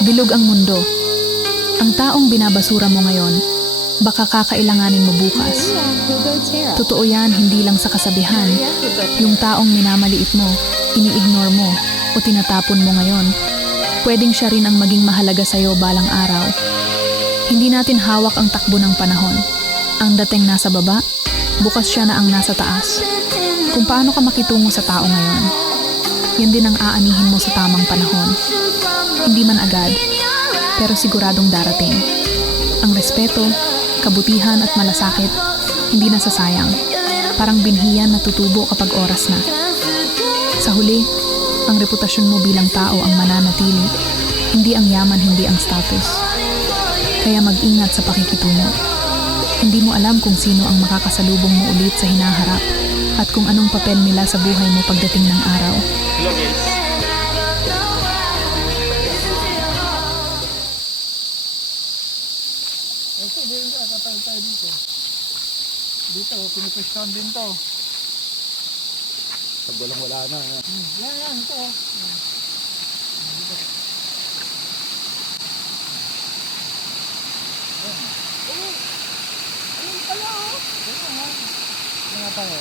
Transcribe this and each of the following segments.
Bilog ang mundo. Ang taong binabasura mo ngayon, baka kakailanganin mo bukas. Totoo yan hindi lang sa kasabihan. Yung taong minamaliit mo, ini-ignore mo, o tinatapon mo ngayon, pwedeng siya rin ang maging mahalaga sa'yo balang araw. Hindi natin hawak ang takbo ng panahon. Ang dating nasa baba, bukas siya na ang nasa taas. Kung paano ka makitungo sa tao ngayon, yan din ang aanihin mo sa tamang panahon. Hindi man agad, pero siguradong darating. Ang respeto, kabutihan at malasakit, hindi nasasayang. Parang binhiyan na tutubo kapag oras na. Sa huli, ang reputasyon mo bilang tao ang mananatili, hindi ang yaman, hindi ang status. Kaya mag-ingat sa pakikitungo. Hindi mo alam kung sino ang makakasalubong mo ulit sa hinaharap at kung anong papel nila sa buhay mo pagdating ng araw. Hello guys. Ito, din ka, tatawag tayo dito. Dito, pinipwestahan din to. Pag walang wala na. Yan, ito. Ayun pala oh. Ano nga tayo?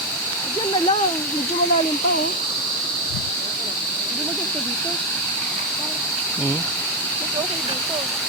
Diyan na lang. Medyo malalim pa oh. Hindi maganda dito. Hmm? Mas okay dito.